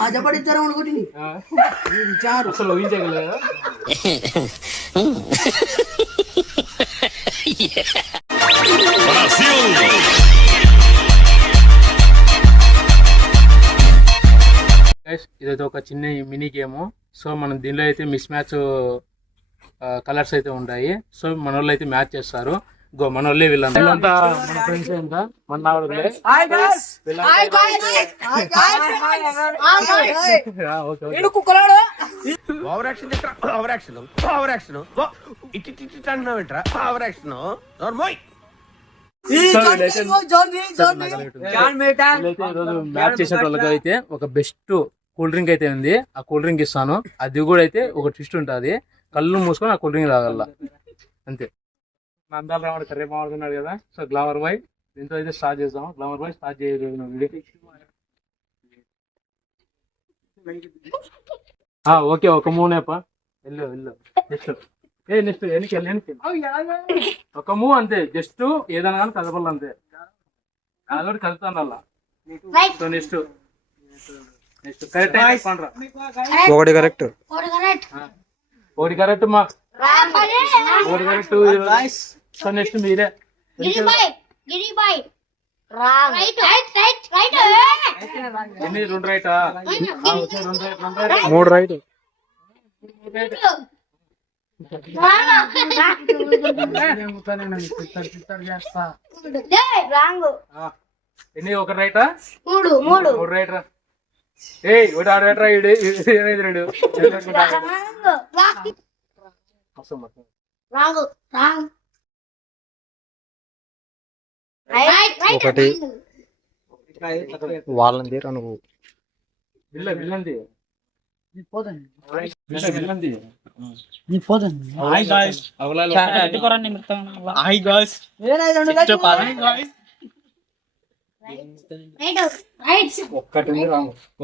మజా పడిచ్చారు అనుకుంటుంది అసలు ఊహించగలరా? ఇదైతే ఒక చిన్న మినీ గేమ్. సో మనం దీనిలో అయితే మిస్ మ్యాచ్ కలర్స్ అయితే ఉంటాయి. సో మన వాళ్ళు అయితే మ్యాచ్ చేస్తారు. మన వాళ్ళే వీళ్ళంతా మన ఫ్రెండ్స్ అంతా మన మ్యాచ్ చేసే వాళ్ళకి అయితే ఒక బెస్ట్ కూల్ డ్రింక్ అయితే ఉంది. ఆ కూల్ డ్రింక్ ఇస్తాను. అది కూడా అయితే ఒక ట్విస్ట్ ఉంటుంది. కళ్ళు మూసుకొని ఆ కూల్ డ్రింక్ తాగల అంతే. నందాల రాముడు కర్రీ మాడుతున్నాడు కదా. సో గ్లామర్ బాయ్ దీంతో అయితే స్టార్ట్ చేద్దాం. గ్లామర్ బాయ్ స్టార్ట్ చేయలేదు ఓకే. ఒక మూనేప వెళ్ళు నెక్స్ట్ నెక్స్ట్ వెనక్కి ఒక మూవ్ అంతే. జస్ట్ ఏదైనా కానీ కదపల్లి అంతే. అదొకటి కలుపుతాను అలా. సో నెక్స్ట్ కరెక్ట్ ఒకటి కరెక్ట్ మా ఒకటి కరెక్ట్. సో నెక్స్ట్ మీరే ఎన్ని? రెండు రైటా? మూడు రైట్. ఎన్ని? ఒక రైటా? మూడు రైటరా? ఒకటి ఆడు రైటరా? రెండు ఒకటి వాళ్ళని అనుకో. విల్లంది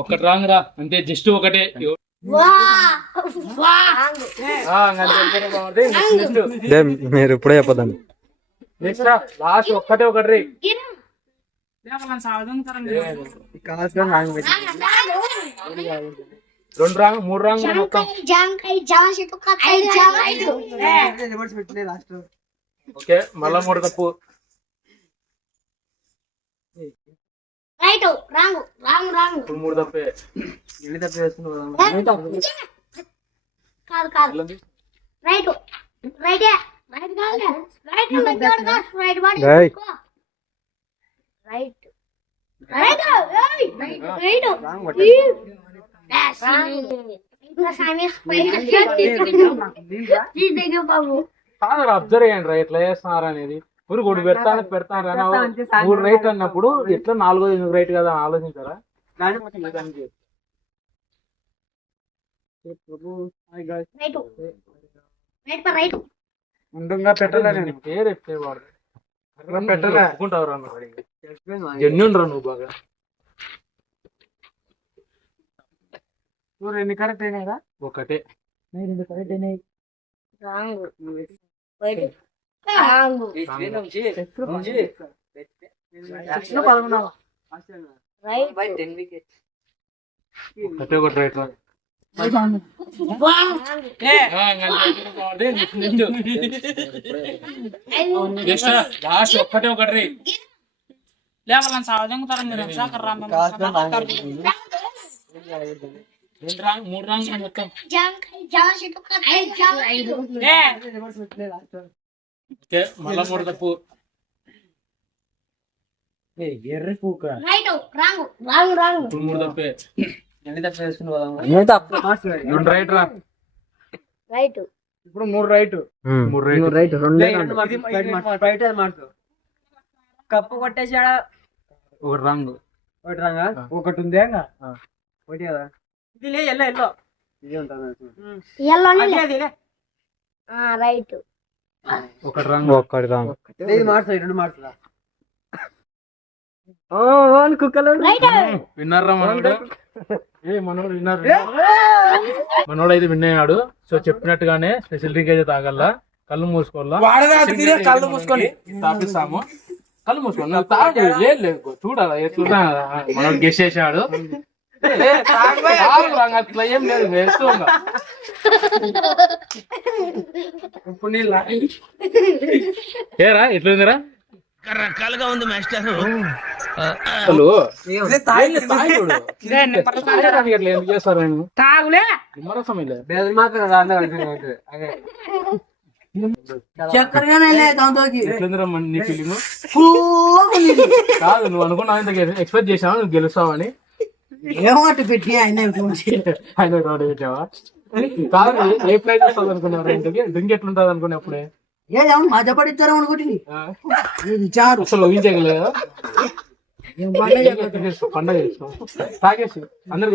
ఒక్కటి రాంగ్ రా అంతే. జస్ట్ ఒకటే. మీరు ఇప్పుడే చెప్పదండి. నెక్స్ట్ లాస్ట్ ఒక్కటే ఒకటి రే. రెండు రాంగ్ మూడు రాంగ్ మొత్తం. ఓకే మళ్ళా మూడు తప్పు. ఇప్పుడు మూడు తప్పే. ఎన్ని తప్పు చేస్తున్నావు? అబ్జర్వ్ చేయండి రా ఎట్లా చేస్తున్నారు అనేది. ఊరు కొడు పెడతాను మూడు రైట్ అన్నప్పుడు ఎట్లా నాలుగోది ఎందుకు రైట్ కదా అని ఆలోచించారా? జన్యుండ్రా నువ్వు బాగా. ఎన్ని కరెక్ట్ అయినాయిరా? ఒకటే. రెండు కరెక్ట్ అయినాయి. ఒకటే ఒకటి రైట్ రా. లాస్ట్ ఒక్కటే ఒకటి రే. లేవాలని సావదంగుతారా మీరు? మూడు రాంగ్ మొత్తం. మళ్ళా మూడు తప్పు. ఎర్రి పూక మూడు తప్పే. రెండు రైట్ రా. ఇప్పుడు మూడు రైట్. మూడు రైట్. కప్పు కొట్టేసాడా? ఒకటి రాంగ్. ఒకటి రాంగా? ఒకటి ఉంది ఒకటి కదా. ఇది ఎల్లో ఎల్లో ఇది ఉంటుంది. రైట్. ఒకటి రాంగ్. ఒక్కటి రాంగ్. ఇది మార్చు. రెండు మార్చులా. విన్నర్ రా మనోడు. మనోడు విన్నర్. మనోడు అయితే విన్ అయ్యాడు. సో చెప్పినట్టుగానే స్పెషల్ డ్రింక్ అయితే తాగల్లా. కళ్ళు మూసుకోవాలా. కళ్ళు మూసుకొని తాపిస్తాము. కళ్ళు మూసుకో నువ్వు తాగు లేదు చూడాలా ఎట్లా మనం గెస్ చేసాడు అట్లా ఏం లేదు వేస్తుందా ఇప్పుడు నీళ్ళ ఏరా ఎట్లుందిరా రకరకాలుగా ఉంది మాస్టర్ అసలు ఎందుకు చేస్తారు తాగులే నిమ్మరసం లేదు బేదలు మాత్రం రాందా అదే ఎట్లుందిరా నీ ఫీలింగ్ కాదు నువ్వు అనుకున్నావు ఇంత ఎక్స్పెక్ట్ చేసావు నువ్వు గెలుస్తావని ఏమోటి పెట్టి ఆయన ఆయన రోడ్ పెట్టావా కాదు ఏ ప్రైజ్ వస్తుంది అనుకున్నావు ఇంటికి డ్రింక్ ఎట్లుంటది అనుకున్నప్పుడే ఏదేమో మధ్య పడిచ్చారు అనుకుంటుంది ఇది చారు అసలు ఊహించగలేదా పండగ చేసుకో తాగేసి అందరు